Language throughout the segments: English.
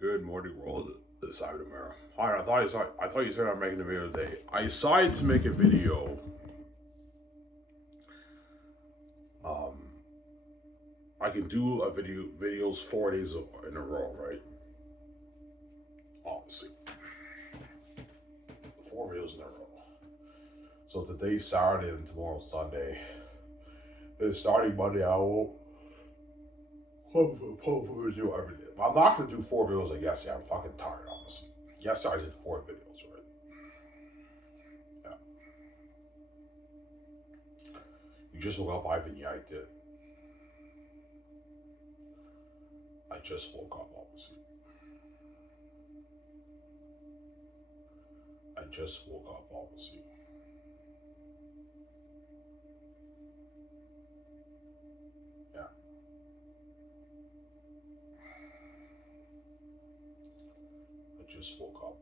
Good morning, world. This side of the mirror. Hi, I thought you said I'm making a video today. I decided to make a video. Um, I can do a videos 4 days in a row, right? Obviously, 4 videos in a row. So today's Saturday and tomorrow's Sunday. And starting Monday, I will hopefully do everything. But I'm not gonna do 4 videos like yesterday. I'm fucking tired, honestly. Yesterday I did 4 videos, right? Yeah. You just woke up, Ivan? Yeah, I did. I just woke up, obviously. I just woke up, obviously. Yeah, I just woke up.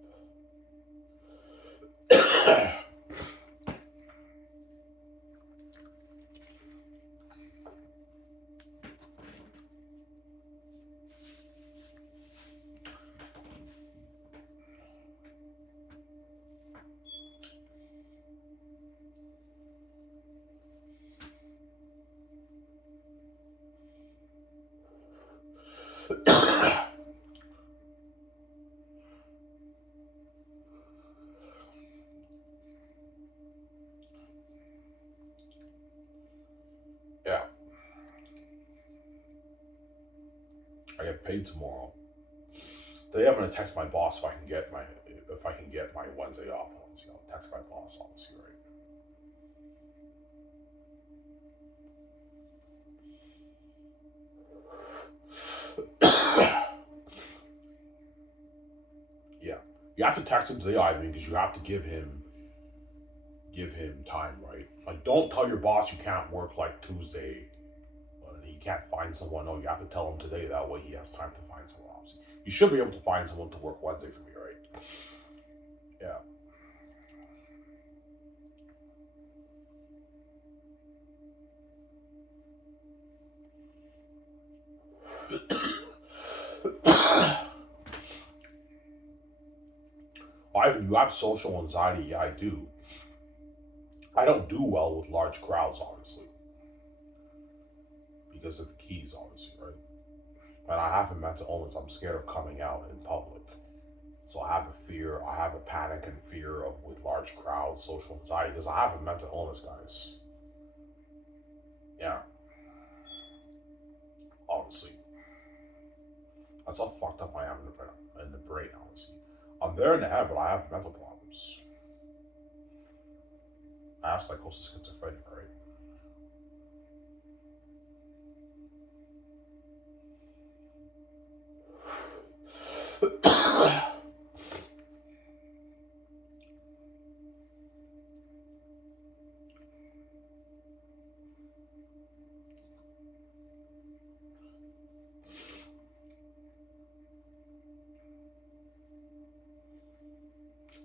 Yeah, I get paid tomorrow. Today I'm gonna text my boss if I can get my Wednesday off. Obviously, I'll text my boss, obviously, right? Yeah, you have to text him today, Ivan, because you have to give him time, right? Like, don't tell your boss you can't work like Tuesday, and he can't find someone. No, you have to tell him today. That way, he has time to find someone else. You should be able to find someone to work Wednesday for me, right? Yeah. Ivan, you have social anxiety. Yeah, I do. I don't do well with large crowds, obviously, because of the keys, obviously, right? And I have a mental illness. I'm scared of coming out in public. So I have a fear. I have a panic and fear of with large crowds, social anxiety, because I have a mental illness, guys. Yeah, obviously. That's how fucked up I am in the brain, honestly. I'm there in the head, but I have mental problems. I have psychosis, schizophrenia, right?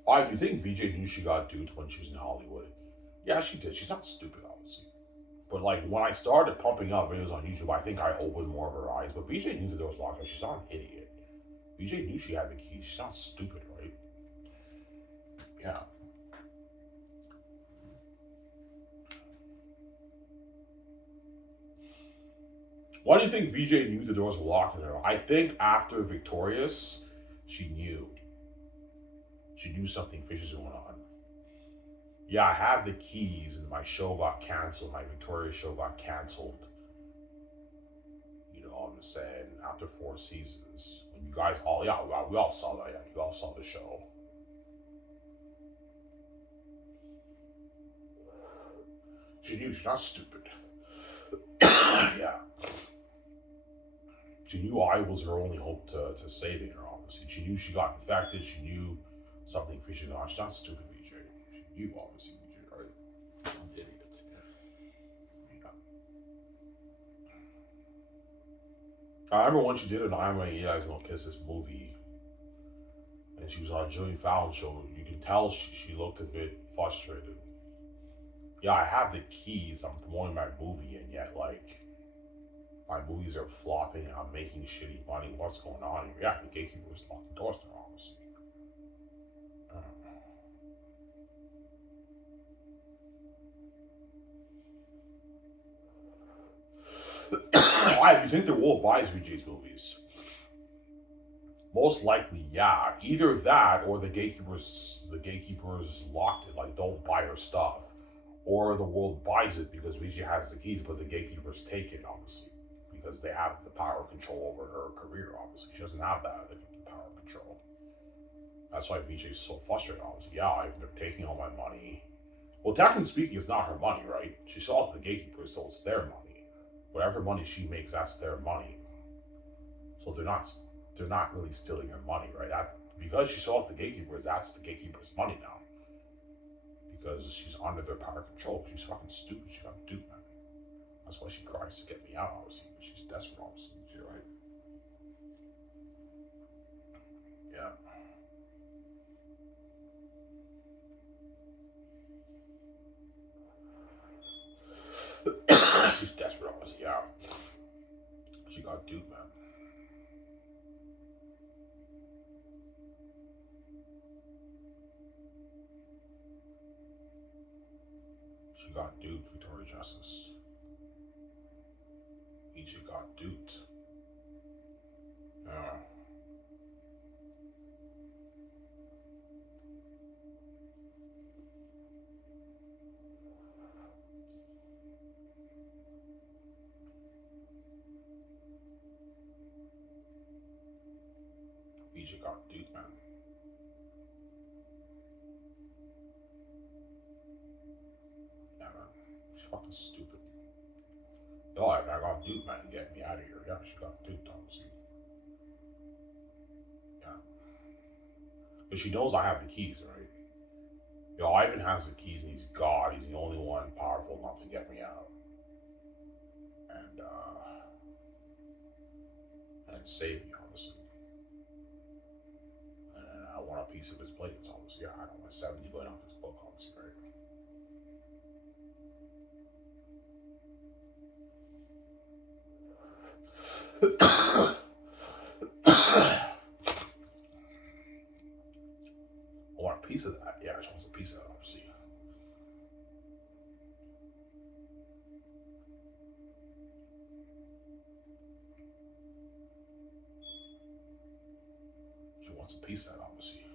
Why do you think VJ knew she got duped when she was in Hollywood? Yeah, she did. She's not stupid, obviously. But like when I started pumping up videos on YouTube, I think I opened more of her eyes. But VJ knew that there was lockdown. She's not an idiot. VJ knew she had the key. She's not stupid, right? Yeah. Why do you think VJ knew the doors were locked in her? I think after Victorious, she knew. She knew something fishy was going on. Yeah, I have the keys, and my show got canceled. My Victorious show got canceled. You know what I'm saying? After 4 seasons, when you guys all we all saw that. Yeah, you all saw the show. She knew. She's not stupid. Yeah. She knew I was her only hope to saving her, obviously. She knew she got infected. She knew something fishy going on. She's not stupid, VJ. She knew, obviously, VJ, right? I'm an idiot. Yeah. I remember when she did an I'm Gonna Eat Eyes Gonna Kiss This movie, and she was on a Jillian Fallon show. You can tell she looked a bit frustrated. Yeah, I have the keys. I'm promoting my movie, and yet, like, My movies are flopping and I'm making shitty money. What's going on here? Yeah, the gatekeepers locked the doors there, obviously. Why? Do you think the world buys VJ's movies? Most likely, yeah. Either that or the gatekeepers locked it, like don't buy her stuff. Or the world buys it because VJ has the keys, but the gatekeepers take it, obviously. Because they have the power of control over her career, obviously. She doesn't have that, the power of control. That's why VJ's so frustrated, obviously. Yeah, they're taking all my money. Well, technically speaking, it's not her money, right? She sold it to the gatekeepers, so it's their money. Whatever money she makes, that's their money. So they're not really stealing her money, right? That because she sold it to the gatekeepers, that's the gatekeepers' money now. Because she's under their power control. She's fucking stupid. She got duped, man. That's why she cries to get me out, obviously. She's desperate, obviously. You're right. Yeah. She's desperate, obviously. Yeah. She got duped, man. She got duped, Victoria Justice. EJ got duped. Yeah. EJ got duped, man. Yeah, man. She's fucking stupid. Yo, I got duped, man. Get me out of here. Yeah, she got duped, obviously. Yeah. But she knows I have the keys, right? Yo, Ivan has the keys and he's God. He's the only one powerful enough to get me out. And save me, obviously. And I want a piece of his plate, obviously. Yeah, I don't want 70 billion off his book, obviously, right? I want a piece of that. Yeah, she wants a piece of that, obviously. She wants a piece of that, obviously.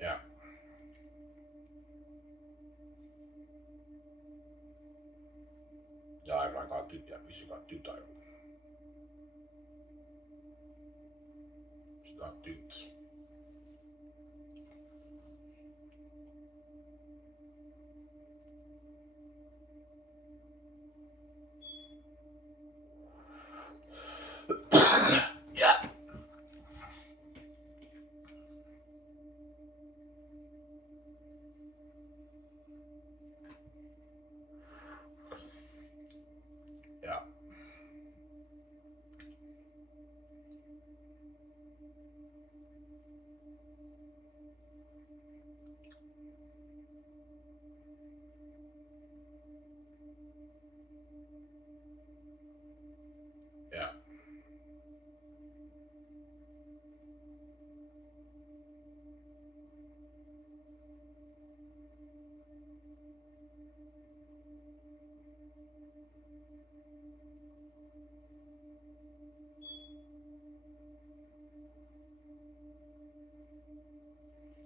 Yeah. Yeah, I got duped. Yeah, she got duped, Ivan. She got duped. Yeah. Yeah. Yeah.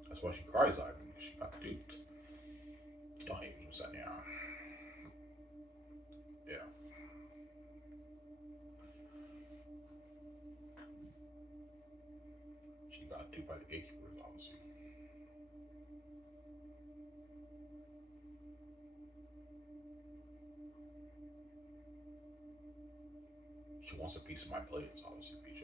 That's why she cries, Ivan. She got duped. 100%, yeah. Yeah. She got duped by the gatekeepers, obviously. She wants a piece of my plates, obviously, BJ.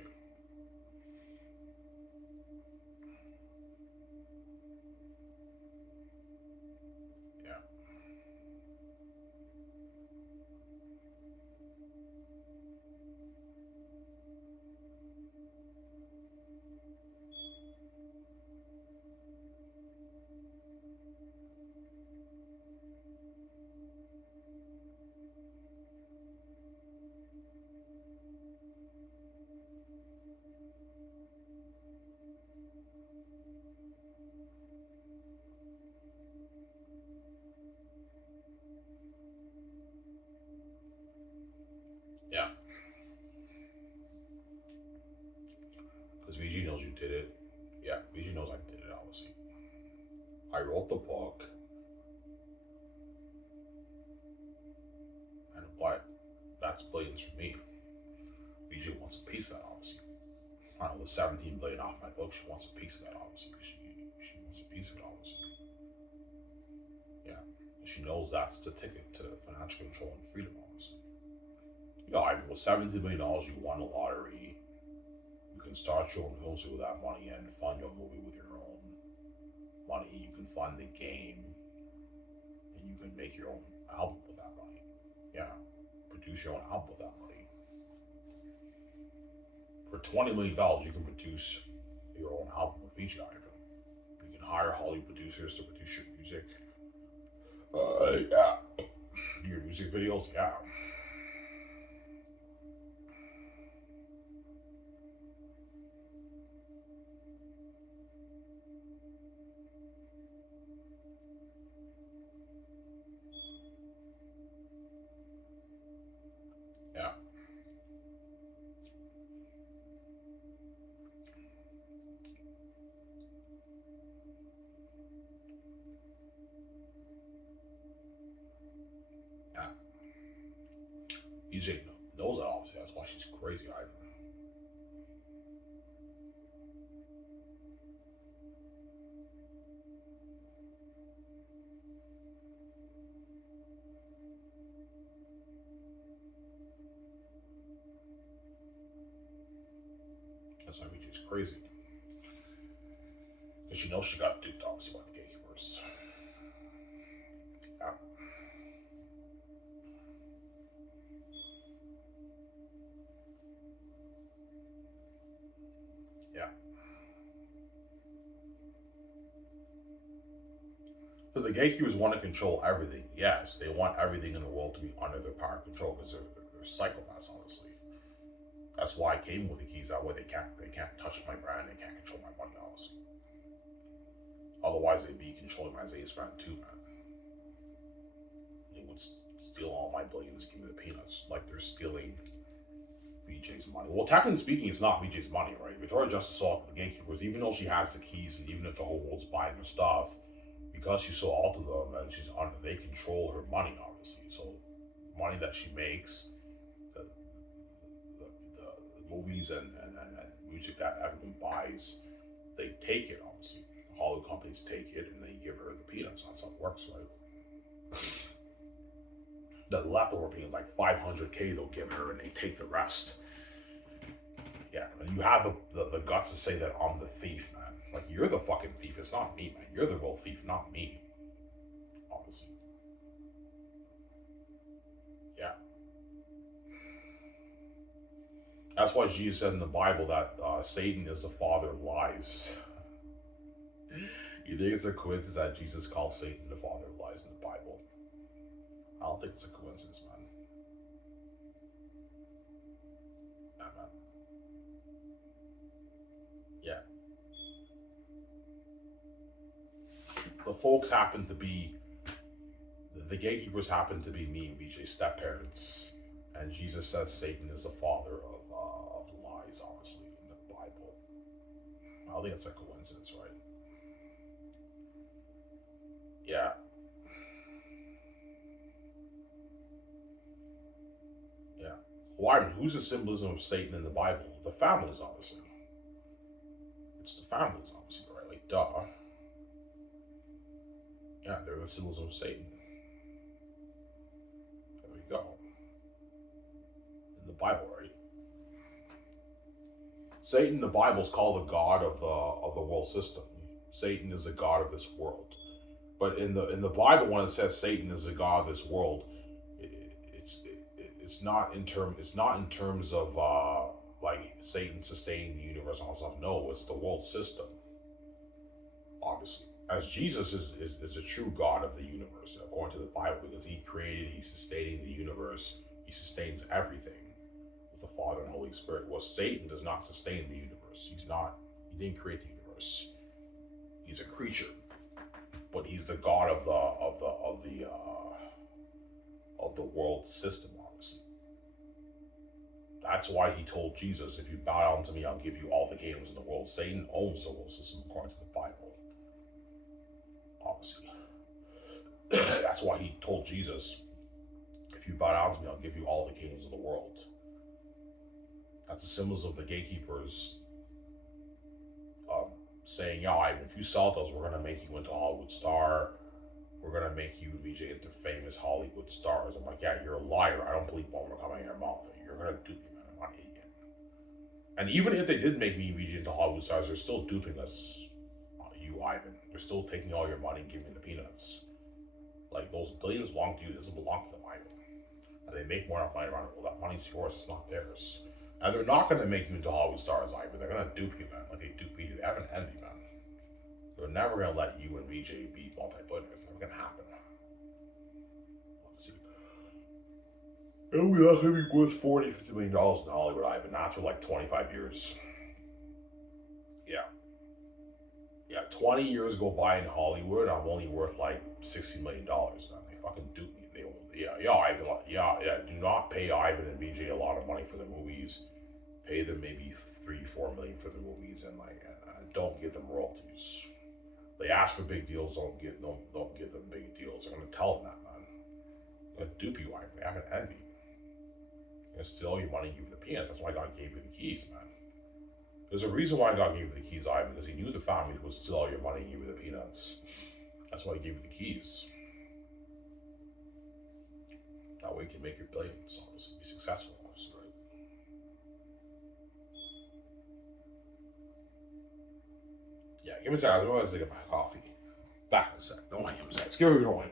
knows you did it. Yeah, VJ knows I did it, obviously. I wrote the book. And what? That's billions for me. VJ wants a piece of that, obviously. I don't know, with 17 billion off my book, she wants a piece of that, obviously. She wants a piece of it, obviously. Yeah. She knows that's the ticket to financial control and freedom, obviously. Ivan, with $17 million, you won a lottery. You can start your own films with that money and fund your movie with your own money. You can fund the game, and you can make your own album with that money. Yeah, produce your own album with that money. For $20 million, you can produce your own album with VJ Ivan. You can hire Hollywood producers to produce your music. Yeah. Your music videos, yeah. Yeah. Yeah. VJ knows that, obviously. That's why she's crazy, Ivan. That's why VJ's crazy. Because she knows she got duped, obviously, by the gatekeepers. Yeah. Yeah. So the gatekeepers want to control everything. Yes, they want everything in the world to be under their power and control because they're psychopaths, honestly. That's why I came with the keys. That way they can't touch my brand. They can't control my money, honestly. Otherwise, they'd be controlling my Xanus brand too, man. They would steal all my billions, give me the peanuts, like they're stealing VJ's money. Well, technically speaking, it's not VJ's money, right? Victoria Justice sold to the gatekeepers, even though she has the keys, and even if the whole world's buying her stuff, because she sold all to them and she's under, they control her money, obviously. So, money that she makes, the, the movies and music that everyone buys, they take it, obviously. The Hollywood companies take it and they give her the peanuts. That's how it works, right? The leftover peanuts, like 500K, they'll give her and they take the rest. Yeah, and you have the guts to say that I'm the thief, man. Like, you're the fucking thief. It's not me, man. You're the real thief, not me. Obviously. Yeah. That's why Jesus said in the Bible that Satan is the father of lies. You think it's a coincidence that Jesus calls Satan the father of lies in the Bible? I don't think it's a coincidence, man. Yeah, man. Yeah. The folks happen to be, the gatekeepers happen to be me and VJ's step parents. And Jesus says Satan is the father of lies, obviously, in the Bible. I don't think it's a coincidence, right? Yeah. Yeah. Why? Who's the symbolism of Satan in the Bible? The families, obviously. It's the families, obviously, right? Like, duh. Yeah, they're the symbolism of Satan. There we go. In the Bible, right? Satan in the Bible is called the god of the world system. Satan is the god of this world. But in the Bible, when it says Satan is the god of this world, it's not in terms of like Satan sustaining the universe and all stuff. No, it's the world system. Obviously, as Jesus is a true God of the universe according to the Bible, because He created, He's sustaining the universe, He sustains everything with the Father and Holy Spirit. Well, Satan does not sustain the universe. He didn't create the universe. He's a creature, but he's the God of the world system, obviously. That's why he told Jesus, if you bow down to me, I'll give you all the kingdoms in the world. Satan owns the world system according to the Bible, obviously. That's why he told Jesus, if you bow down to me, I'll give you all the kingdoms of the world. That's the symbols of the gatekeepers saying, yeah, Ivan, if you sell those, we're going to make you into a Hollywood star. We're going to make you, VJ, into famous Hollywood stars. I'm like, yeah, you're a liar. I don't believe one more coming in your mouth. You're going to dupe me, man. I'm not an idiot. And even if they did make me, VJ, into Hollywood stars, they're still duping us, you, Ivan. They're still taking all your money and giving you the peanuts. Like, those billions belong to you. It doesn't belong to them, Ivan. And they make more money around it. Well, that money's yours. It's not theirs. And they're not going to make you into Hollywood stars, Ivan. They're going to dupe you, man. Like they dupe me. They have an envy, man. They're never going to let you and VJ be multi-billionaires. It's never going to happen. And we're not going to be worth $40, $50 million in Hollywood, Ivan. Not for like 25 years. Yeah. Yeah, 20 years go by in Hollywood, I'm only worth like $60 million, man. They fucking dupe me. Ivan, do not pay Ivan and VJ a lot of money for the movies. Pay them maybe $3-4 million for the movies, and don't give them royalties. They ask for big deals, don't give them big deals. I'm gonna tell them that, man. I'm gonna dupe you, Ivan. They have an envy. I'm gonna steal your money and give you the peanuts. That's why God gave you the keys, man. There's a reason why God gave you the keys, Ivan, because he knew the family would steal all your money and give you the peanuts. That's why he gave you the keys. That way you can make your billions, obviously, be successful, obviously, right? Yeah, give me a second. I'm going to get my coffee. Back in a sec. Don't mind him a sec. Let's give it a rolling.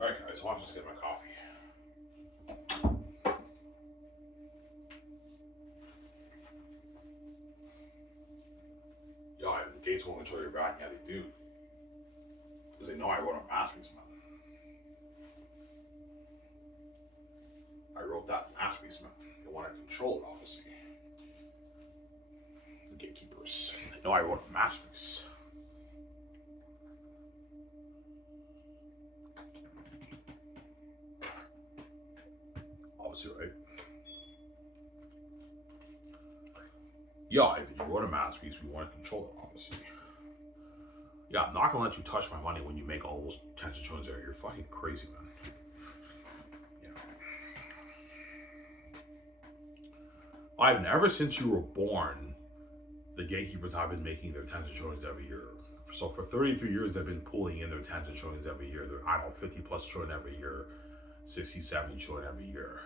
Alright guys, I'll just get my coffee. Yo, the gates won't control your back. Yeah, they do. Because they know I wrote a masterpiece, man. I wrote that masterpiece, man. They want to control it, obviously. The gatekeepers. They know I wrote a masterpiece. Obviously, right? Yeah, if you wrote a masterpiece, we want to control it, obviously. Yeah, I'm not gonna let you touch my money when you make all those attention trillions there. You're fucking crazy, man. Yeah. I've never since you were born, the gatekeepers have been making their tens of trillions every year. So for 33 years, they've been pulling in their tens of trillions every year. They're, I don't know, 50 plus trillion every year, 60, 70 trillion every year.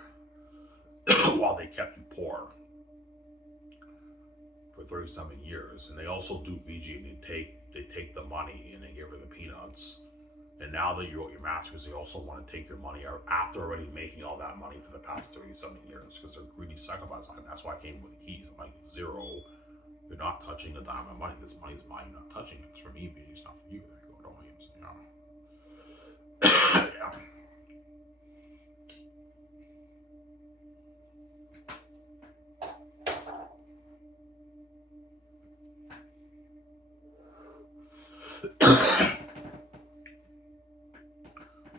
While they kept you poor for 30-something years. And they also do VG, and they take the money and they give her the peanuts. And now that you wrote your masterpiece, they also want to take your money out after already making all that money for the past 30-something years, because they're greedy psychopaths. And that's why I came with the keys. I'm like, 0 You're not touching the dime of money. This money is mine. You're not touching it. It's for me, baby. It's not for you. There you go. Don't worry. Yeah. Yeah.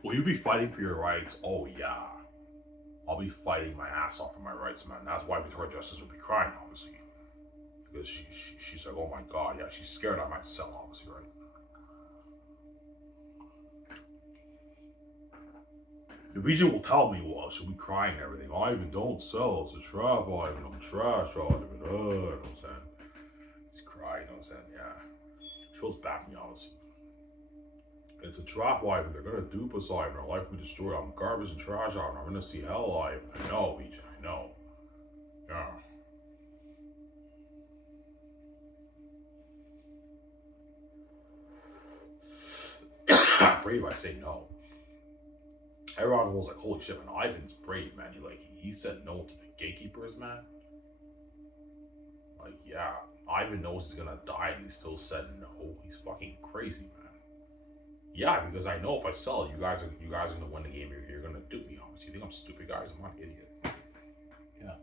Will you be fighting for your rights? Oh yeah. I'll be fighting my ass off for my rights, man. That's why Victoria Justice will be crying, obviously. Because she's like, oh my god, yeah, she's scared I might sell, obviously, right? The VJ will tell me, well, she'll be crying and everything. Ivan, don't sell. It's a trap, Ivan. I'm trash, Ivan. You know what I'm saying? She's crying, you know what I'm saying? Yeah. She feels bad me, obviously. It's a trap, Ivan. They're gonna dupe us, Ivan. Our life will be destroyed. I'm garbage and trash, Ivan. I'm gonna see hell, Ivan. I know, VJ. I know. Yeah. Brave, I say no. Everyone was like, holy shit, man, Ivan's brave, man. He said no to the gatekeepers, man. Like, yeah, Ivan knows he's gonna die and he still said no. He's fucking crazy, man. Yeah, because I know if I sell it, you guys are gonna win the game. You're gonna dupe me, honestly. You think I'm stupid, guys? I'm not an idiot. Yeah.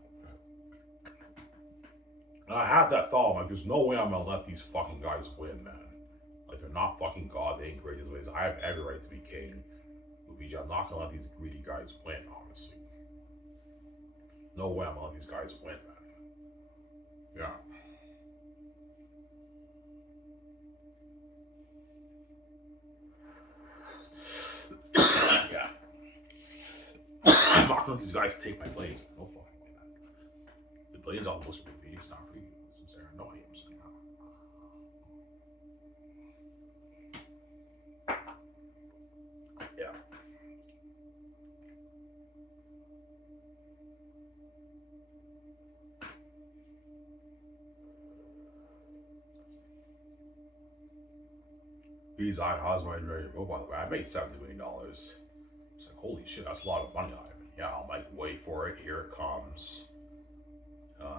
And I have that thought, I'm like, there's no way I'm gonna let these fucking guys win, man. Like, they're not fucking God, they ain't great as ways. I have every right to be king. Luigi, I'm not gonna let these greedy guys win, honestly. No way I'm gonna let these guys win, man. Yeah. Yeah. I'm not gonna let these guys take my blades. No fucking way, man. The blades are supposed to be, it's not for you. I'm saying, no, I'm saying. Yeah. These how's my very well, by the way. I made $70 million. It's like, holy shit, that's a lot of money, Ivan. Yeah, I'm like, wait for it. Here it comes.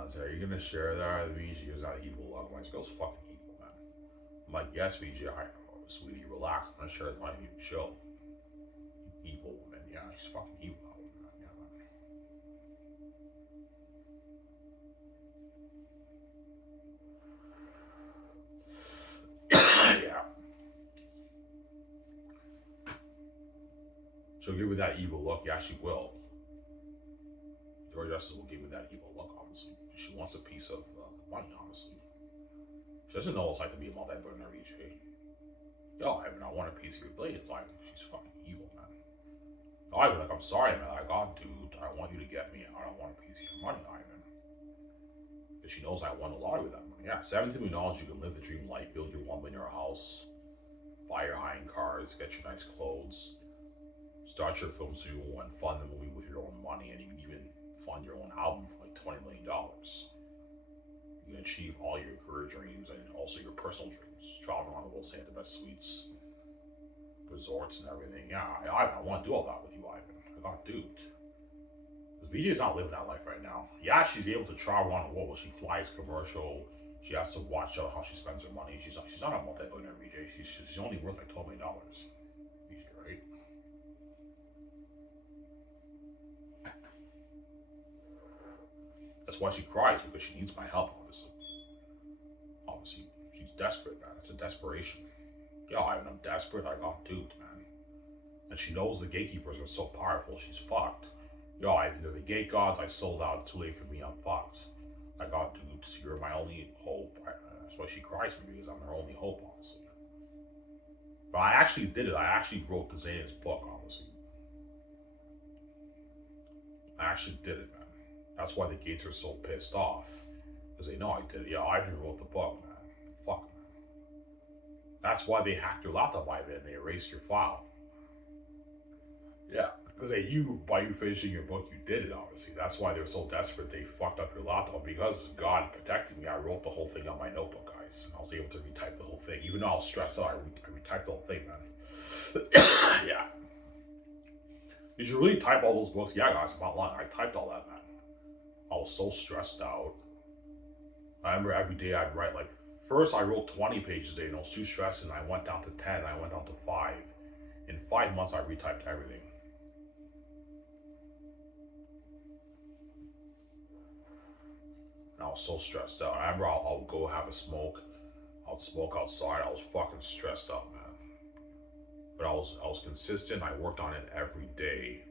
So are you gonna share that? VG was that evil love. I'm like, girl's fucking evil, man. I'm like, yes, VG, I know, sweetie, relax. I'm gonna share the money. Chill. Evil woman, yeah, she's fucking evil. Yeah, man. Yeah. She'll give me that evil look. Yeah, she will. Your Justice will give me that evil look, obviously. She wants a piece of the money, honestly. She doesn't know what it's like to be a multi-billionaire VJ. Yo, Ivan, I want a piece of your blades. Like, she's fucking evil, man. No, Ivan, like, I'm sorry, man. I got dude. I want you to get me. I don't want a piece of your money, Ivan. Because she knows I won a lot with that money. Yeah, $17 million, you can live the dream life, build your $1 million house, buy your high-end cars, get your nice clothes, start your film studio and fund the movie with your own money, and you can even fund your own album for like $20 million. You can achieve all your career dreams and also your personal dreams. Travel around the world, stay at the best suites, resorts, and everything. Yeah, I want to do all that with you, Ivan. I got duped. VJ's not living that life right now. Yeah, she's able to travel around the world, but she flies commercial. She has to watch out how she spends her money. She's not a multi-billionaire VJ. She's only worth like $12 million. VJ, right? That's why she cries, because she needs my help, obviously. Obviously, she's desperate, man. It's a desperation. Yo, Ivan, I'm desperate. I got duped, man. And she knows the gatekeepers are so powerful, she's fucked. Yo, Ivan, they're the gate gods. I sold out. It's too late for me. I'm fucked. I got duped. You're my only hope. That's why she cries for me, because I'm her only hope, honestly. But I actually did it. I actually wrote the Xanus book, honestly. I actually did it, man. That's why the gates are so pissed off. Because they know I did it. Yeah, Ivan wrote the book, man. Fuck, man. That's why they hacked your laptop, Ivan, and they erased your file. Yeah, because by you finishing your book, you did it, obviously. That's why they're so desperate they fucked up your laptop. Because God protected me, I wrote the whole thing on my notebook, guys. And I was able to retype the whole thing. Even though I was stressed out, I retyped the whole thing, man. Yeah. Did you really type all those books? Yeah, guys, I'm not lying. I typed all that, man. I was so stressed out. I remember every day I'd write like, first I wrote 20 pages a day and I was too stressed and I went down to 10, I went down to 5. In 5 months I retyped everything. And I was so stressed out. I remember I'll go have a smoke. I'll smoke outside. I was fucking stressed out, man. But I was consistent. I worked on it every day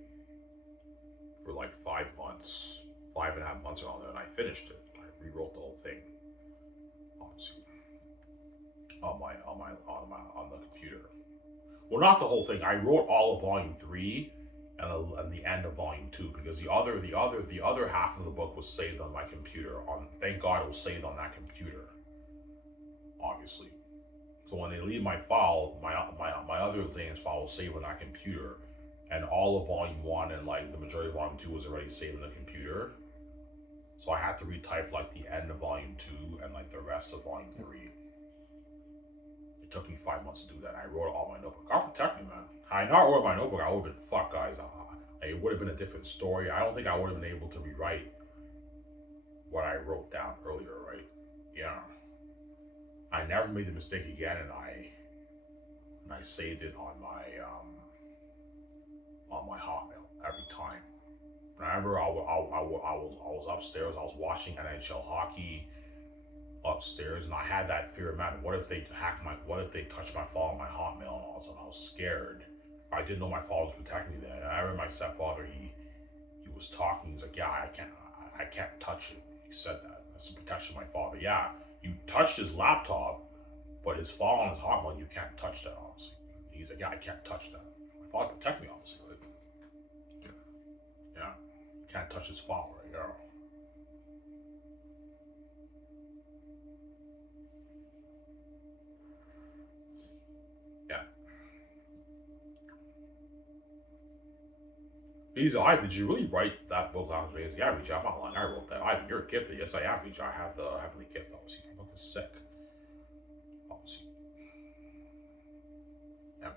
for like 5 months, 5.5 months around there, and I finished it. I rewrote the whole thing, obviously, on the computer. Well, not the whole thing. I wrote all of volume 3 and the end of volume 2 because the other half of the book was saved on my computer. Thank God it was saved on that computer, obviously. So when they leave my file, my other Xanus file was saved on that computer, and all of volume 1 and like the majority of volume 2 was already saved on the computer. So I had to retype like the end of volume 2 and like the rest of volume 3. It took me 5 months to do that. I wrote all my notebook. God protect me, man. Had I not wrote my notebook, I would have been fucked, guys. It would have been a different story. I don't think I would have been able to rewrite what I wrote down earlier, right? Yeah. I never made the mistake again, and I saved it on my Hotmail every time. And I remember I was upstairs. I was watching NHL hockey upstairs, and I had that fear, man. What if they what if they touched my file on my Hotmail and all of a sudden I was scared. I didn't know my father was protecting me then. And I remember my stepfather, he was talking. He's like, yeah, I can't touch it. He said that. That's the protection of my father. Yeah, you touched his laptop, but his file on his Hotmail, you can't touch that, obviously. He's like, yeah, I can't touch that. My father protect me, obviously. Right? Yeah, you can't touch his file, right? Yeah. Yeah. He's like, Ivan, did you really write that book? I was like, yeah, Reach, I'm not lying. I wrote that. Ivan, you're gifted. Yes, I am, Reach. I have the heavenly gift, obviously. My book is sick. Obviously. Yeah, man.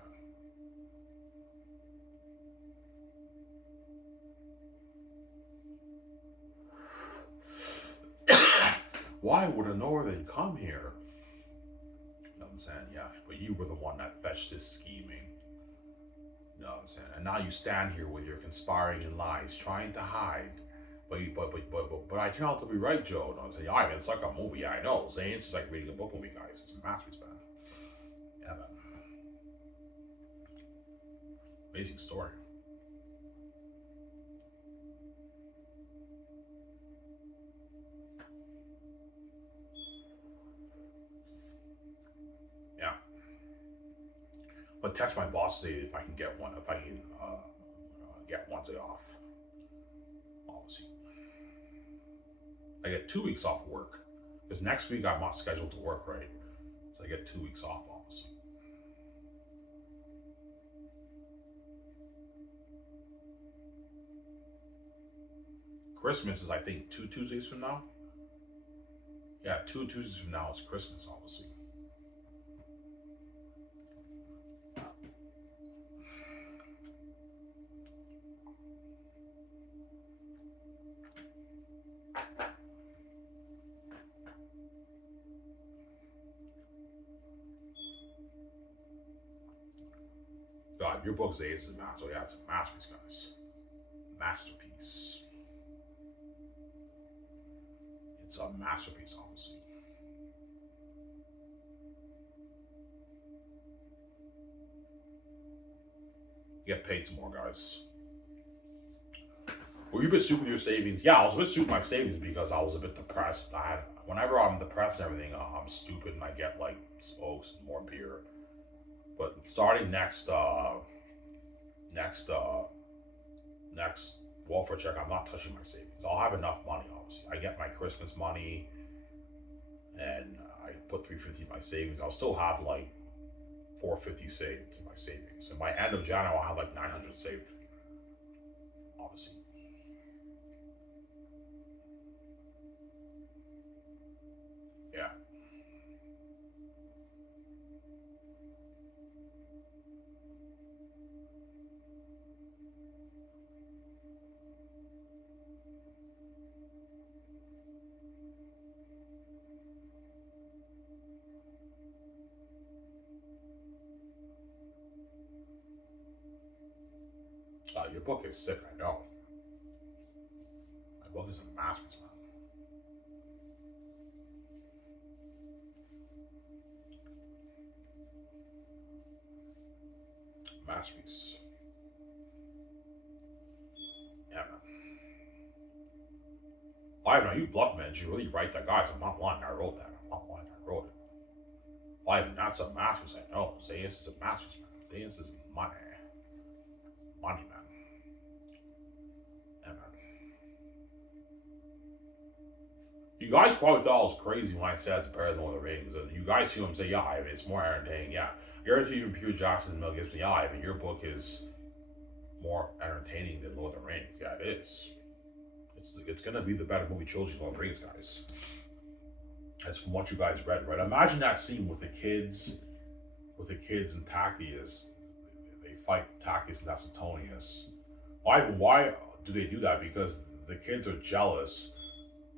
Why would a northern come here? You know what I'm saying? Yeah, but you were the one that fetched this scheming. You know what I'm saying? And now you stand here with your conspiring and lies, trying to hide. But I turn out to be right, Joe. You know what I'm saying? Yeah, I mean, it's like a movie. I know. Zane's is like reading a book movie, guys. It's a masterpiece, man. Yeah, man. Amazing story. Yeah. But text my boss today if I can get one. If I can get one day off. Obviously, I get 2 weeks off work because next week I'm not scheduled to work, right? So I get 2 weeks off, obviously. Christmas is, I think, 2 Tuesdays from now. Yeah, 2 Tuesdays from now is Christmas, obviously. God, your book's Ace is master. So yeah, it's a masterpiece, guys. Masterpiece. It's a masterpiece, obviously. You get paid some more, guys. Were you a bit stupid with your savings? Yeah, I was a bit stupid with my savings because I was a bit depressed. Whenever I'm depressed and everything, I'm stupid and I get like smokes and more beer. But starting next next welfare check, I'm not touching my savings. I'll have enough money, obviously. I get my Christmas money and I put $350 in my savings. I'll still have like $450 saved in my savings. And by end of January, I'll have like 900 saved. Obviously. Yeah. Your book is sick, I know. My book is a masterpiece, man. Masterpiece. Yeah, man. Live now, you bluff, man. Did you really write that? Guys, I'm not lying. I wrote that. I'm not lying. I wrote it. Live, that's a masterpiece. I know. Xanus is a masterpiece, man. Xanus is money. Money, man. Yeah, man. You guys probably thought I was crazy when I said it's better than Lord of the Rings. And you guys see what I'm saying? Yeah, Ivan, it's more entertaining. Yeah. I guarantee even Peter Jackson and Mel Gibson. Yeah, Ivan, your book is more entertaining than Lord of the Rings. Yeah, it is. It's gonna be the better movie trilogy, Lord of the Rings, guys. That's from what you guys read, right? Imagine that scene with the kids and Tactius. They fight Tactius and Tacitonius. Why do they do that? Because the kids are jealous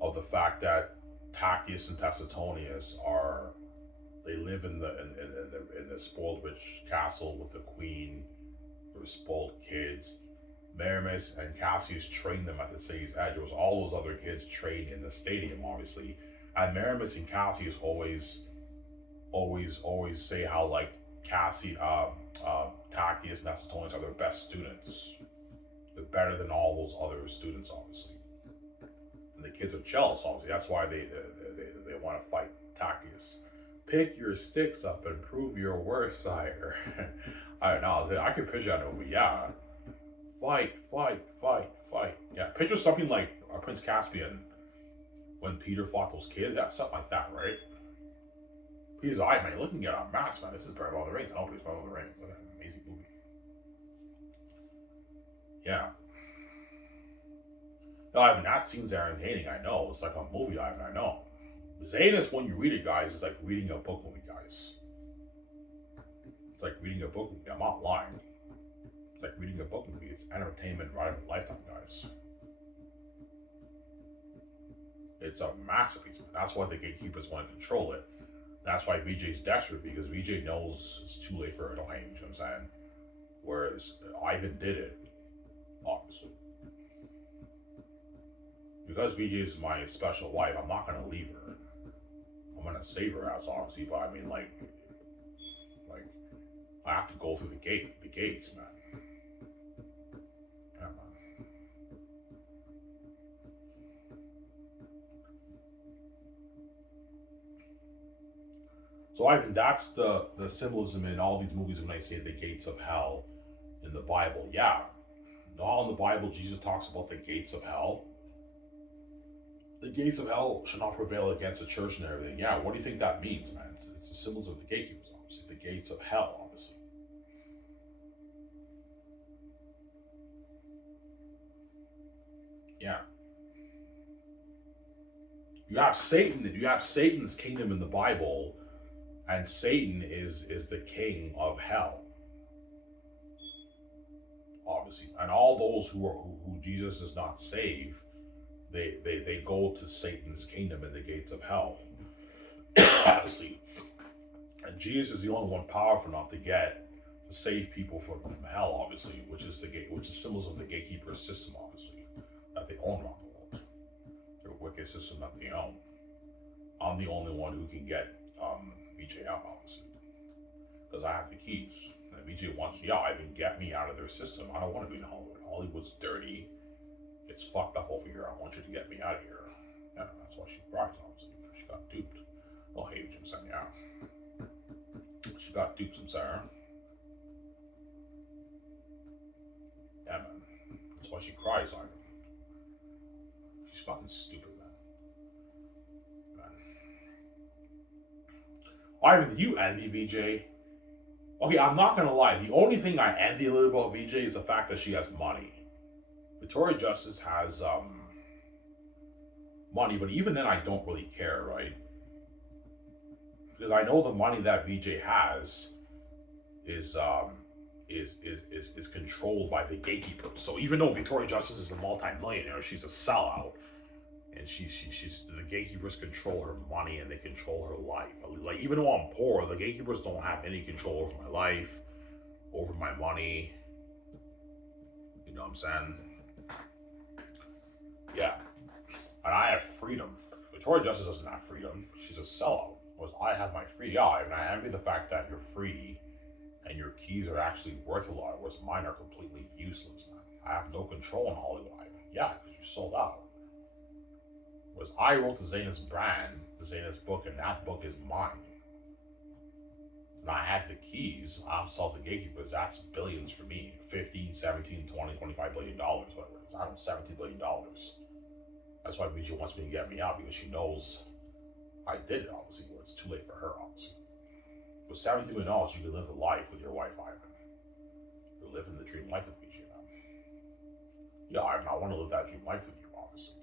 of the fact that Tactius and Tacitonius they live in the spoiled rich castle with the queen, for spoiled kids. Maramis and Cassius trained them at the city's edge. It was all those other kids trained in the stadium, obviously. And Maramis and Cassius always say how like Tactius and Tacitonius are their best students. They're better than all those other students, obviously. And the kids are jealous, obviously. That's why they want to fight Tactius. Pick your sticks up and prove your worth, sire. I don't know. I could picture that movie. Yeah. Fight. Yeah, picture something like Prince Caspian when Peter fought those kids. Yeah, something like that, right? Peter's like, man, looking at a mask, man. This is better than the Rings. I don't think it's better than the Rings. What an amazing movie. Yeah. No, Ivan, that scene's entertaining. I know. It's like a movie, Ivan. I know. Xanus, when you read it, guys, is like reading a book movie, guys. It's like reading a book movie. I'm not lying. It's like reading a book movie. It's entertainment right of a lifetime, guys. It's a masterpiece, man. That's why the gatekeepers want to control it. That's why VJ's desperate, because VJ knows it's too late for her to hang, you know what I'm saying? Whereas Ivan did it, obviously. Because VJ is my special wife, I'm not gonna leave her. I'm gonna save her house, obviously, but I mean, like, I have to go through the gates, man. Yeah, man. So Ivan, that's the symbolism in all these movies when I say the gates of hell in the Bible. Yeah. All in the Bible, Jesus talks about the gates of hell. The gates of hell should not prevail against the church and everything. Yeah, what do you think that means, man? It's the symbols of the gatekeepers, obviously. The gates of hell, obviously. Yeah. You have Satan. You have Satan's kingdom in the Bible, and Satan is the king of hell, obviously. And all those who Jesus does not save, they go to Satan's kingdom in the gates of hell, obviously. And Jesus is the only one powerful enough to save people from hell, obviously, which is symbols of the gatekeeper system, obviously, that they own around the world. Their wicked system that they own. I'm the only one who can get VJ out, obviously, because I have the keys. And VJ wants to, even get me out of their system. I don't want to be in Hollywood. Hollywood's dirty. It's fucked up over here. I want you to get me out of here. Yeah, that's why she cries, obviously, because she got duped. Oh, hey, Jim Sen, yeah. She got duped from Sarah. Yeah, man. That's why she cries, Ivan. She's fucking stupid, man. Ivan, do you envy VJ? Okay, I'm not gonna lie. The only thing I envy a little about VJ is the fact that she has money. Victoria Justice has money, but even then I don't really care, right? Because I know the money that VJ has is controlled by the gatekeeper. So even though Victoria Justice is a multi-millionaire, she's a sellout. And she's the gatekeepers control her money and they control her life. Like, even though I'm poor, the gatekeepers don't have any control over my life, over my money. know what I'm saying? Yeah. And I have freedom. Victoria Justice doesn't have freedom. She's a sellout. Whereas I have my free. Yeah, and I envy the fact that you're free and your keys are actually worth a lot, whereas mine are completely useless, man. I have no control in Hollywood Island. Yeah, because you sold out. Whereas I wrote the Xanus brand, the Xanus book, and that book is mine. And I have the keys. I'll sell the gatekeepers. That's billions for me. 15, 17, 20, $25 billion, whatever it is. I don't know, $70 billion. That's why Vijay wants me to get me out, because she knows I did it, obviously, where it's too late for her, obviously. With $70 million, you can live a life with your wife, Ivan. You're living the dream life with Vijay now. Yeah, Ivan, I want to live that dream life with you, obviously.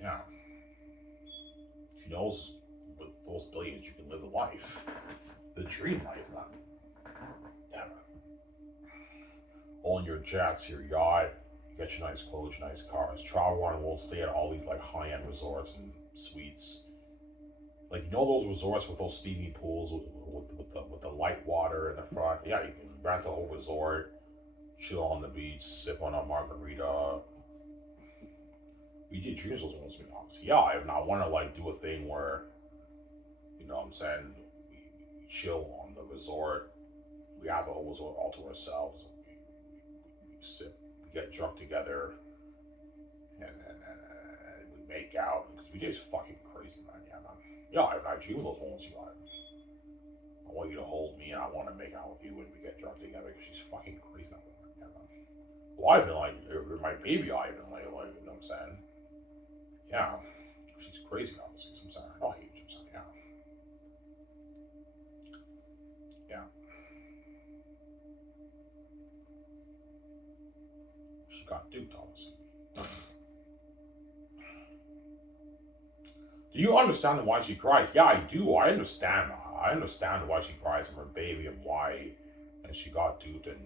Yeah. She knows with those billions you can live the life. The dream life, man. Yeah, man. Own your jets, your yacht, get your nice clothes, your nice cars, travel around the world, stay at all these like high-end resorts and suites. Like, you know those resorts with those steamy pools with the light water in the front? Yeah, you can rent the whole resort, chill on the beach, sip on a margarita. We did dreams those ones, obviously. Yeah, I want to like do a thing where, you know what I'm saying, we chill on the resort. We have the whole resort all to ourselves. We sip, we get drunk together, and we make out. Because we just fucking crazy, man. Yeah, man. Yeah, I dream of those moments you got. I want you to hold me, and I want to make out with you when we get drunk together, because she's fucking crazy. Yeah, man. Well, I've been like, you're my baby, I've been like, you know what I'm saying? Yeah, she's crazy, obviously. I'm saying, I don't hate you, I'm saying, yeah. Yeah. She got duped, obviously. Do you understand why she cries? Yeah, I do. I understand. I understand why she cries from her baby and why, and she got duped, and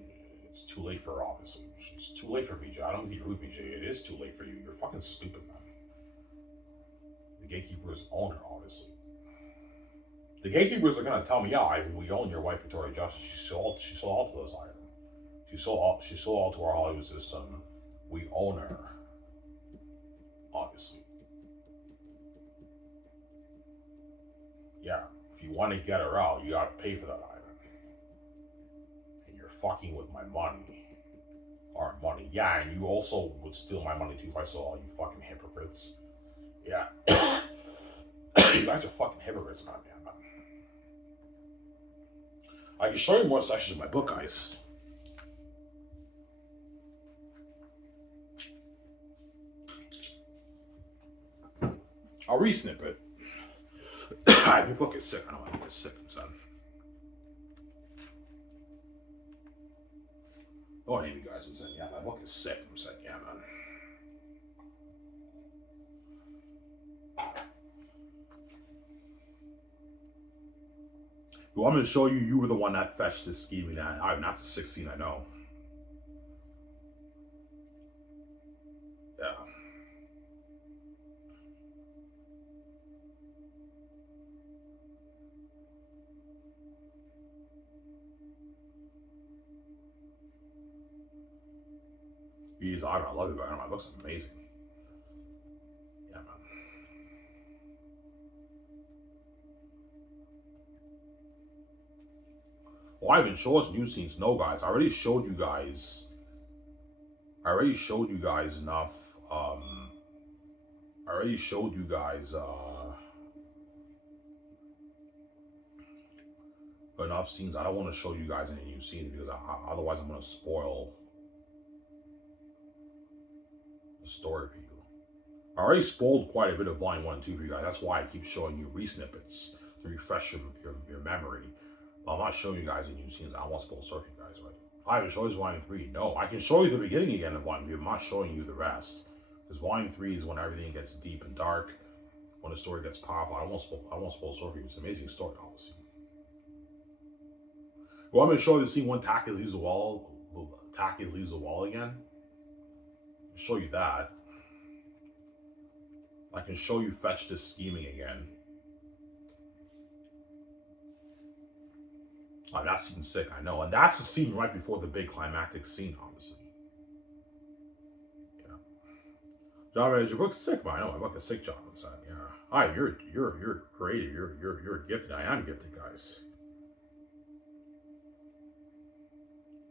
it's too late for her, obviously. It's too late for Vijay. I don't think you're Vijay. It is too late for you. You're fucking stupid, man. The gatekeepers own her, obviously. The gatekeepers are gonna tell me, yeah, Ivan, we own your wife, Victoria Justice. She sold all to us, Ivan. She sold all to our Hollywood system. We own her, obviously. Yeah, if you want to get her out, you gotta pay for that, Ivan. And you're fucking with my money. Our money. Yeah, and you also would steal my money too if I saw all you fucking hypocrites. Yeah. You guys are fucking hypocrites, man. I can show you more sections of my book, guys. I'll re-snip it. Your book is sick. I know my book is sick, son. Oh, hey, you guys, I'm saying, yeah, my book is sick. I'm saying, yeah, man. You want me to show you? You were the one that fetched this scheming. That's a 16, I know. Yeah. Jeez, I love it, but my book's amazing. Yeah, man. Well, I haven't showed us new scenes. No, guys. I already showed you guys enough. I already showed you guys enough scenes. I don't want to show you guys any new scenes because otherwise I'm going to spoil the story for you. I already spoiled quite a bit of Volume 1 and 2 for you guys. That's why I keep showing you re-snippets to refresh your memory. But I'm not showing you guys any new scenes. I don't want to spoil the story for you guys. Right? I haven't shown you Volume 3. No, I can show you the beginning again of Volume 3. I'm not showing you the rest. Because Volume 3 is when everything gets deep and dark. When the story gets powerful. I won't spoil the story for you. It's an amazing story, obviously. Well, I'm going to show you the scene when Takis leaves the wall. Takis leaves the wall again. I'll show you that. I can show you Fetch this scheming again. Oh, that scene's sick, I know. And that's the scene right before the big climactic scene, obviously. Yeah. John, man, your book's sick, man. I know my book is sick, John. I'm saying, yeah. Hi, you're creative. You're gifted. I am gifted, guys.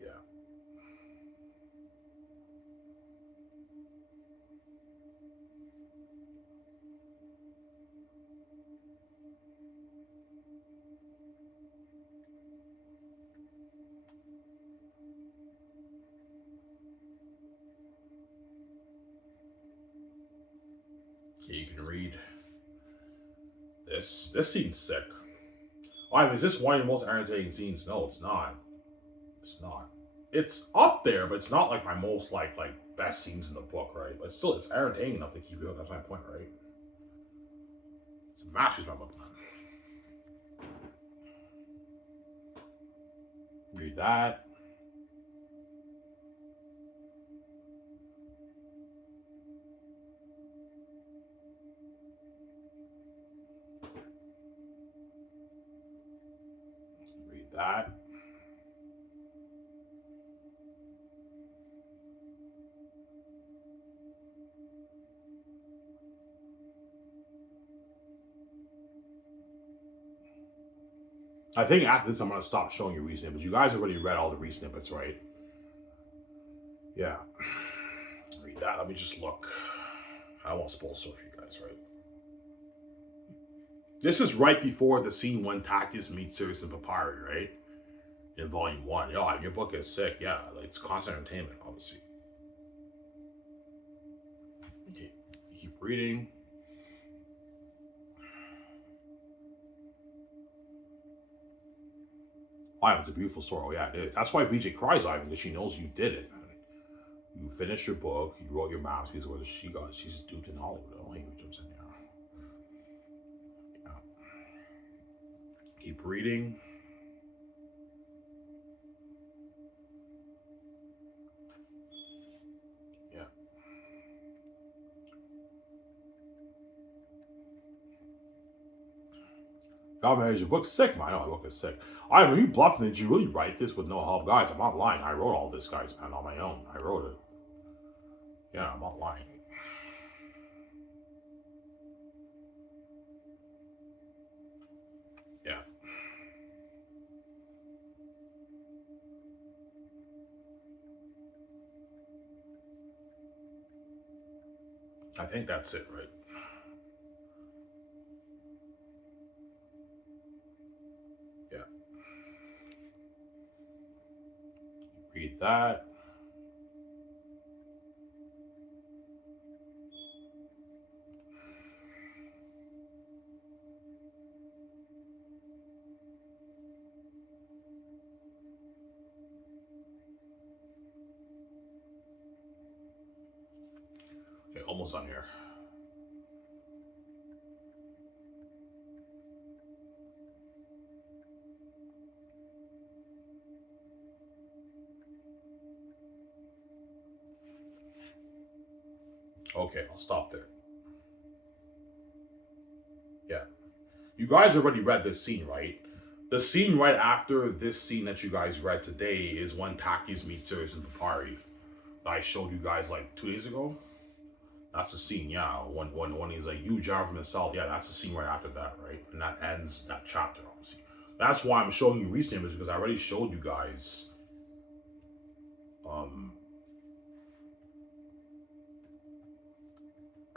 Yeah. Yeah, you can read this. This scene's sick. I mean, is this one of the most entertaining scenes? No, it's not. It's not. It's up there, but it's not like my most like best scenes in the book, right? But still, it's entertaining enough to keep you hooked. That's my point, right? It's a masterpiece, my book, man. Read that. Read that. I think after this, I'm gonna stop showing you recent snippets. You guys already read all the recent snippets, right? Yeah. Read that. Let me just look. I won't spoil stuff for you guys, right? This is right before the scene when Tactius meets Sirius and Papyri, right? In volume one. Yo, your book is sick. Yeah, like, it's constant entertainment, obviously. Okay, keep reading. Ivan, it's a beautiful story. Oh, yeah, it is. That's why VJ cries, Ivan, because she knows you did it, man. You finished your book, you wrote your masterpiece, whether she's duped in Hollywood. I don't hate what Jim said, yeah. Keep reading. Yeah. God, man, your book's sick, man. I know my book is sick. Ivan, are you bluffing? Did you really write this with no help? Guys, I'm not lying. I wrote all this, guys, man, on my own. I wrote it. Yeah, I'm not lying. Yeah. I think that's it, right? Yeah. Read that. Okay, almost done here. Okay, I'll stop there. Yeah. You guys already read this scene, right? The scene right after this scene that you guys read today is when Takis meets Sirius and Papyri. That I showed you guys like 2 days ago. That's the scene, yeah. When he's like, you John from himself, yeah, that's the scene right after that, right? And that ends that chapter, obviously. That's why I'm showing you recent images because I already showed you guys um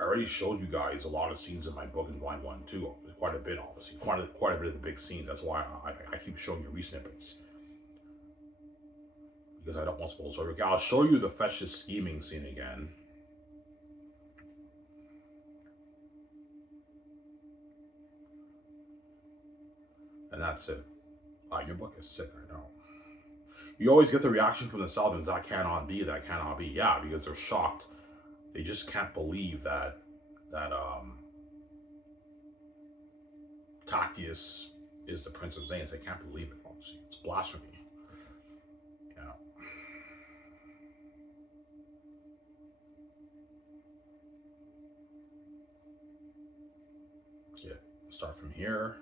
I already showed you guys a lot of scenes in my book in volume one too. Quite a bit, obviously. Quite a bit of the big scenes. That's why I keep showing you re-snippets. Because I don't want to spoil. So I'll show you the Fetch's scheming scene again. And that's it. Your book is sick, I know. You always get the reaction from the Selvins, that cannot be, that cannot be. Yeah, because they're shocked. They just can't believe that Tactius is the Prince of Xanus. They can't believe it, obviously. It's blasphemy. Yeah. Yeah. Start from here.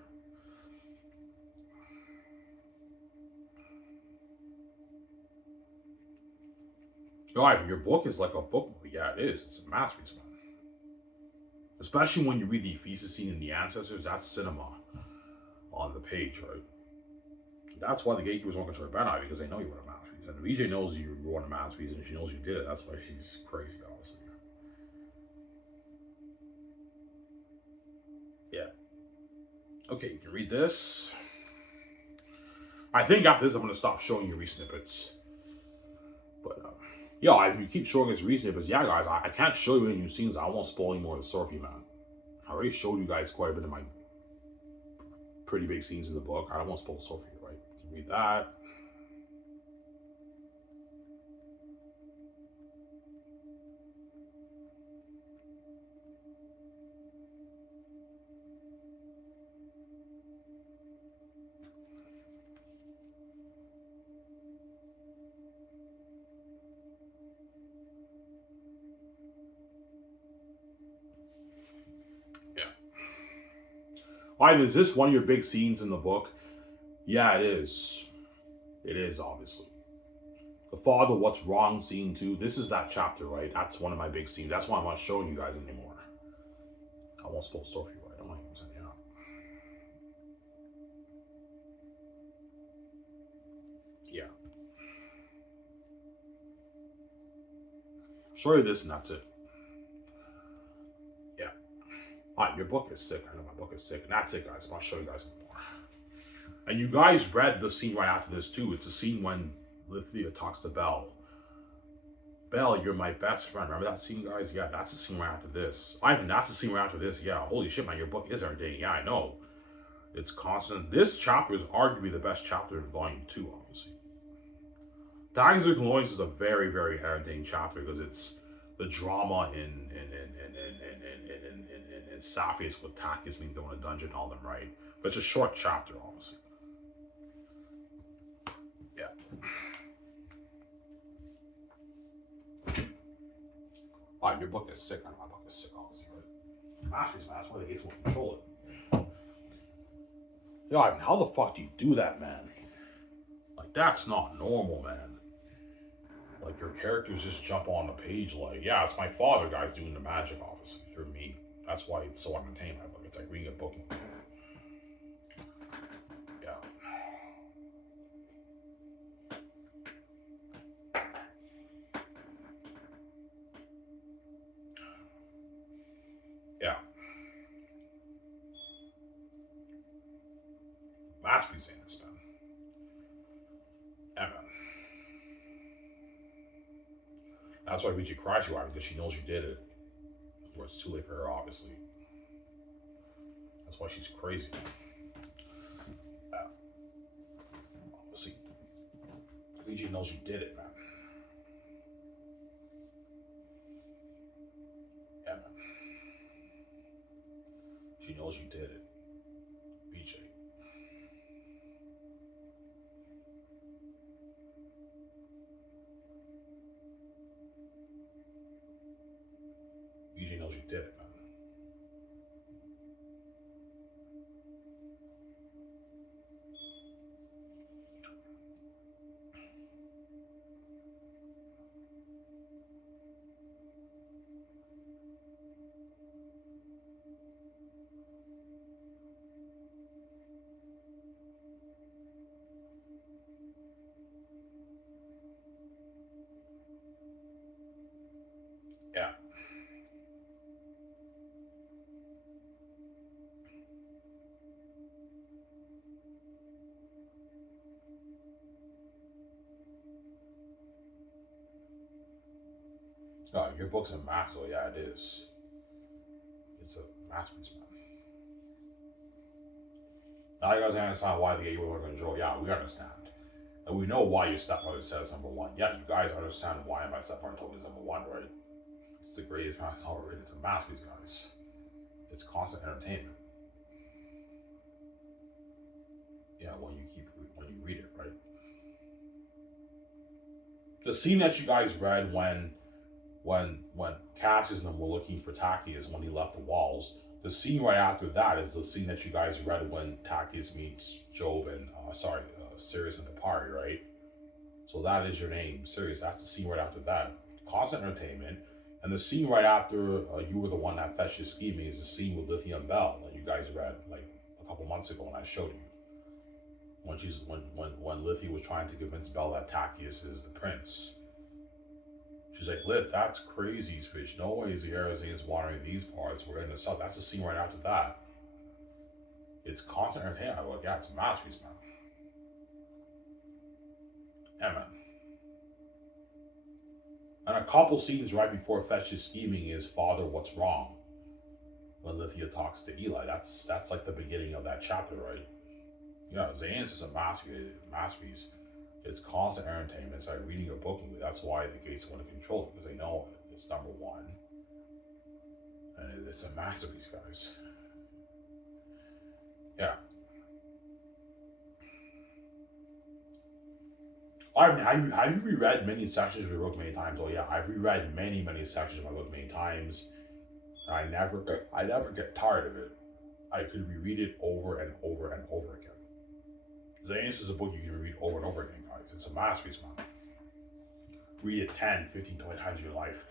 Yo, Ivan, your book is like a book movie. Yeah, it is. It's a masterpiece, man. Especially when you read the Ephesus scene in the Ancestors, that's cinema on the page, right? That's why the gatekeepers won't control Ben Ivy, because they know you wrote a masterpiece. And VJ knows you wrote a masterpiece and she knows you did it. That's why she's crazy, honestly. Yeah. Okay, you can read this. I think after this, I'm going to stop showing you re-snippets. But, yo, if you keep showing us re-snippets, yeah, guys, I can't show you any new scenes. I won't spoil any more of the story for you, man. I already showed you guys quite a bit of my pretty big scenes in the book. I don't want to spoil the story for you, right? You can read that. Yeah. Ivan, is this one of your big scenes in the book? Yeah, it is. It is, obviously. The father, what's wrong, scene 2. This is that chapter, right? That's one of my big scenes. That's why I'm not showing you guys anymore. I won't spoil the story for you, right? I don't want you to say, yeah. Show you this and that's it. Yeah. Alright, your book is sick. I know my book is sick. And that's it, guys. I'm not showing you guys anymore. And you guys read the scene right after this, too. It's a scene when Lithia talks to Belle. Belle, you're my best friend. Remember that scene, guys? Yeah, that's the scene right after this. Ivan, that's the scene right after this. Yeah, holy shit, man, your book is entertaining. Yeah, I know. It's constant. This chapter is arguably the best chapter in Volume 2, obviously. Daggers of Colonials is a very, very entertaining chapter because it's the drama in Sapphires with Tactics being thrown in a dungeon, all them, right? But it's a short chapter, obviously. Yeah. Alright, your book is sick. I know my book is sick, obviously, right? Masterpiece, man. That's why the gates won't control it. Yo, Ivan, how the fuck do you do that, man? Like, that's not normal, man. Like, your characters just jump on the page like, yeah, it's my father, guys, doing the magic, obviously, through me. That's why it's so entertaining, my book. It's like reading a book. Yeah. Yeah. Masterpiece in this, man. Yeah, man. That's why Vici cries you out, because she knows you did it. Or it's too late for her, obviously. That's why she's crazy. Obviously, Vici knows you did it, man. Yeah, man. She knows you did it. Vici. Vici knows you did it, man. Yeah. Your book's a masterpiece. Yeah, it is. It's a masterpiece, man. Now you guys understand why the gay people are going to control. Yeah, we understand. And we know why your stepmother says number one. Yeah, you guys understand why my stepmother told me is number one, right? It's the greatest masterpiece ever written. It's a masterpiece, guys. It's constant entertainment. Yeah, when you read it, right? The scene that you guys read when Cassius and them were looking for Tactius when he left the walls. The scene right after that is the scene that you guys read when Tactius meets Job and Sirius and the party, right? So that is your name, Sirius. That's the scene right after that. constant entertainment. And the scene right after You Were the One That Fetched His Scheming is the scene with Lithium Bell that you guys read like a couple months ago when I showed you. When Lithia was trying to convince Belle that Tachyon is the prince. She's like, Lith, that's crazy, bitch. No way is the Arizons watering these parts. We're in the south. That's the scene right after that. It's constant entertainment. I go, yeah, it's a masterpiece, man. Yeah, man. And a couple scenes right before Fetch's scheming is Father, what's wrong? When Lithia talks to Eli. That's like the beginning of that chapter, right? Yeah, Xanus is a masterpiece. It's constant entertainment. It's like reading a book movie. That's why the Gates want to control it, because they know it's number one. And it's a masterpiece, guys. Yeah. Have you reread many sections of your book many times? Oh yeah, I've reread many sections of my book many times. And I never get tired of it. I could reread it over and over and over again. Xanus is a book you can read over and over again, guys. It's a masterpiece, man. Read it 10, 15, 20 times in your life.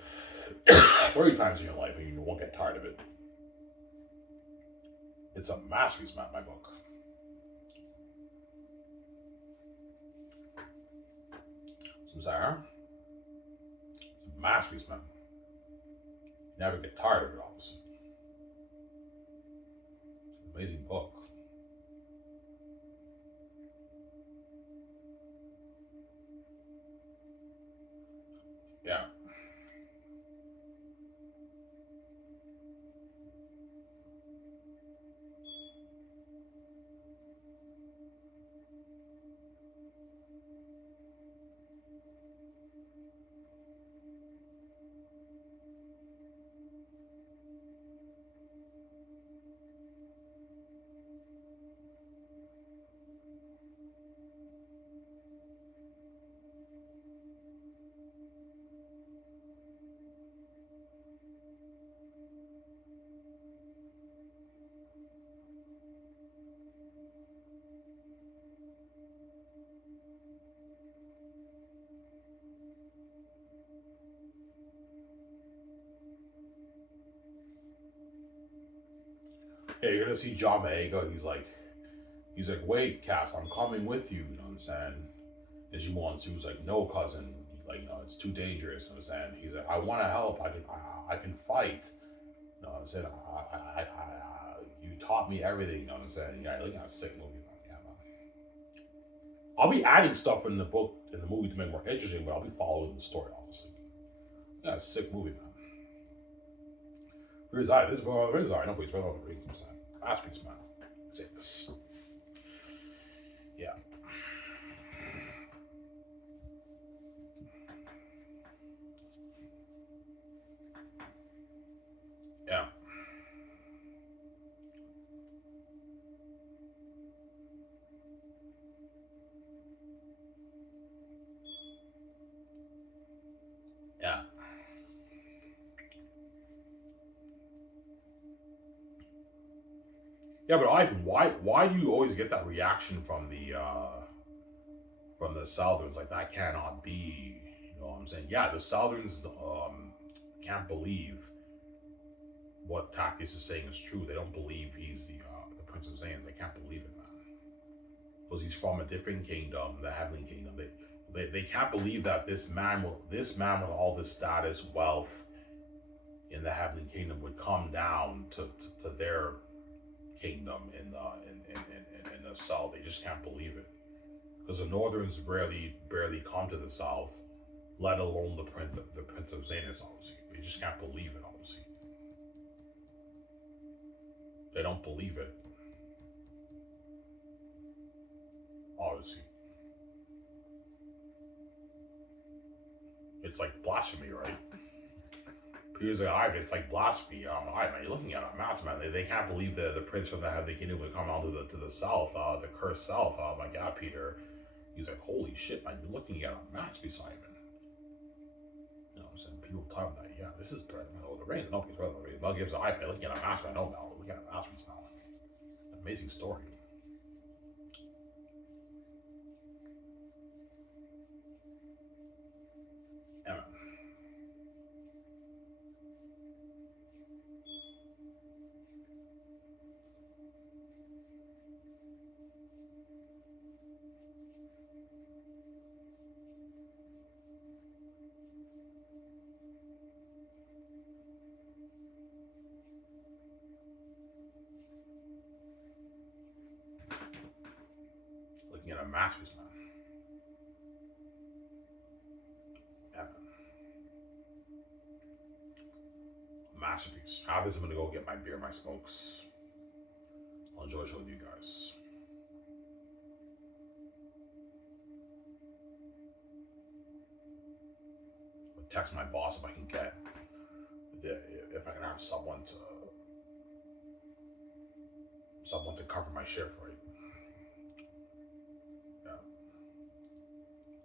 30 times in your life, and you won't get tired of it. It's a masterpiece, man, my book. Samsara. It's a masterpiece, man. You never get tired of it, obviously. It's an amazing book. Yeah. Yeah, you're gonna see John Boyega. He's like, wait, Cass, I'm coming with you. You know what I'm saying? And she wants to. He's like, no, cousin. Like, no, it's too dangerous. You know what I'm saying? He's like, I want to help. I can fight. You know what I'm saying? You taught me everything. You know what I'm saying? Yeah, you're looking at a sick movie, man. Yeah, man. I'll be adding stuff in the movie to make it more interesting, but I'll be following the story, obviously. Yeah, it's a sick movie, man. Where's I? This is Lord of the Rings. I know, but he's Lord of the Rings. I'm saying, masterpiece, man. Say this. Yeah. Yeah. Yeah. Yeah, but why do you always get that reaction from the Southerns? Like, that cannot be. You know what I'm saying? Yeah, the Southerns can't believe what Tachyon is saying is true. They don't believe he's the Prince of Xanth. They can't believe it, man. Because he's from a different kingdom, the Heavenly Kingdom. They can't believe that this man with all this status, wealth in the Heavenly Kingdom would come down to their kingdom in the south. They just can't believe it, because the Northerns barely come to the south, let alone the Prince of Xanus. Obviously, they just can't believe it. Obviously, they don't believe it. Obviously, it's like blasphemy, right? Because it's like blasphemy. Man, you're looking at a mass, man. They can't believe the prince from the Heavenly Kingdom would come out to the south, the cursed south. Oh my God, Peter. He's like, holy shit, man! You're looking at a masterpiece, Simon. You know what I'm saying? People talk about that. Yeah, this is the Rings. No, he's Lord of the Rings. Mel gives an iPad. Looking at a masterpiece. I know Mel. Looking at a masterpiece, Mel. Amazing story. Yeah, man. You know, masterpiece, man. Yeah, masterpiece. After this, I'm gonna go get my beer, my smokes. I'll enjoy showing you guys. I'll text my boss if I can get, if I can have someone to cover my shift, right? Yeah.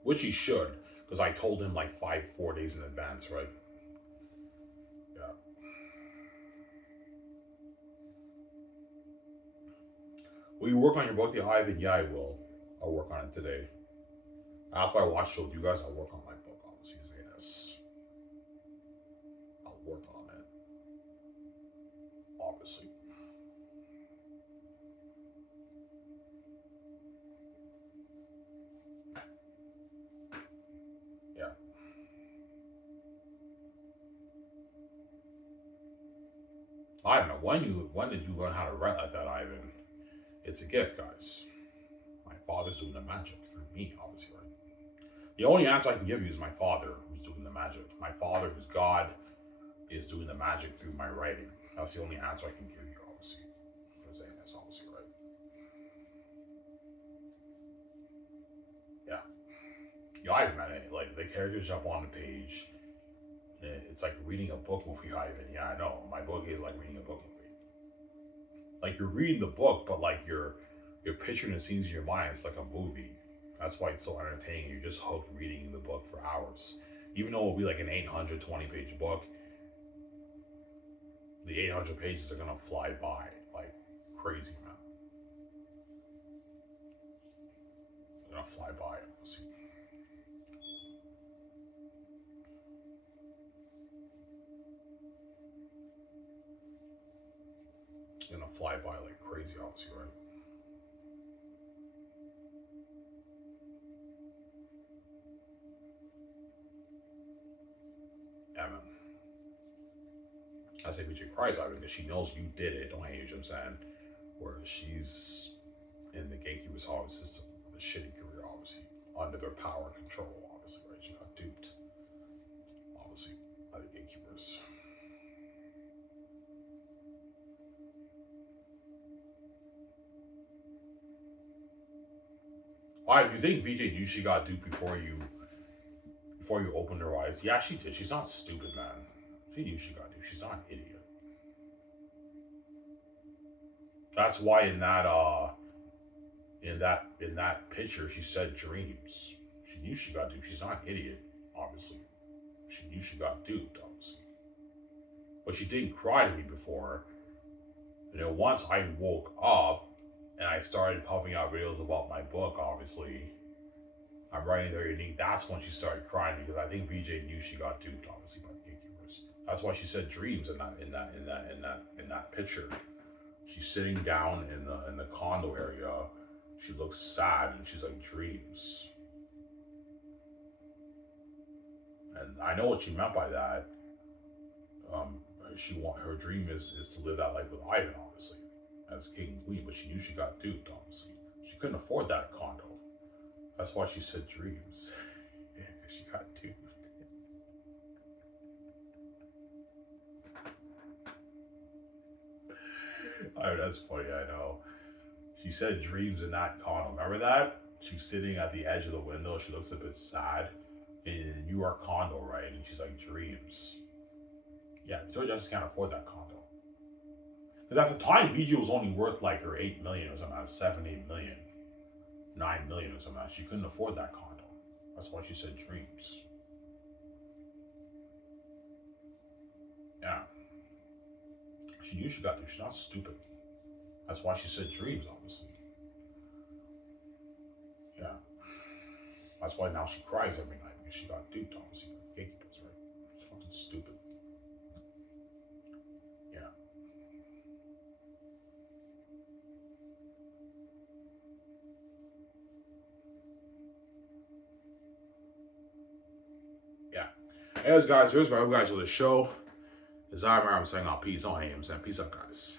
Which he should, because I told him like 4 days in advance, right? Yeah. Will you work on your book, the Ivan? Yeah, I will. I'll work on it today. After I watch show with you guys, I'll work on my book, obviously, Xanus. I'll work on it. Obviously. Yeah. Ivan, when did you learn how to write like that, Ivan? It's a gift, guys. My father's doing the magic through me, obviously, right? The only answer I can give you is my father who's doing the magic. My father, who's God, is doing the magic through my writing. That's the only answer I can give you, obviously, for saying this, obviously, right? Yeah. Ivan, man, like the characters jump on the page. It's like reading a book movie, Ivan. Yeah, I know. My book is like reading a book movie. Like you're reading the book, but like you're picturing the scenes in your mind. It's like a movie. That's why it's so entertaining. You're just hooked reading the book for hours. Even though it'll be like an 820-page book, the 800 pages are gonna fly by like crazy, man. They're gonna fly by. See. They're gonna fly by like crazy, obviously, right? Yeah, man. I say Vijay cries out because she knows you did it. Don't hate you, know what I'm saying? Whereas she's in the gatekeeper's office system, the shitty career, obviously, under their power and control, obviously, right? She got duped, obviously, by the gatekeepers. Why do you think VJ knew she got duped before you opened her eyes? Yeah, she did. She's not stupid, man. She knew she got duped. She's not an idiot. That's why in that picture she said dreams. She knew she got duped. She's not an idiot, obviously. She knew she got duped, obviously. But she didn't cry to me before. Once I woke up and I started pumping out videos about my book, obviously, I'm writing their unique. That's when she started crying because I think VJ knew she got duped, obviously, by the gatekeepers. That's why she said dreams in that picture. She's sitting down in the condo area. She looks sad and she's like dreams. And I know what she meant by that. Her dream is to live that life with Ivan, obviously, as king and queen. But she knew she got duped, obviously. She couldn't afford that condo. That's why she said dreams. Yeah, she got duped. That's funny. I know. She said dreams in that condo. Remember that? She's sitting at the edge of the window. She looks a bit sad. In New York condo, right? And she's like, dreams. Yeah, Victoria Justice can't afford that condo. Because at the time, VG was only worth like her 8 million or something, 7, 8 million, 9 million or something. She couldn't afford that condo. That's why she said dreams. Yeah. She knew she got duped. She's not stupid. That's why she said dreams, obviously. Yeah. That's why now she cries every night because she got duped, obviously. Gatekeepers, right? She's fucking stupid. Yeah. Yeah. Anyways, guys, here's where I hope you guys enjoy the show. As I'm saying, peace. Don't hang him saying peace up, guys.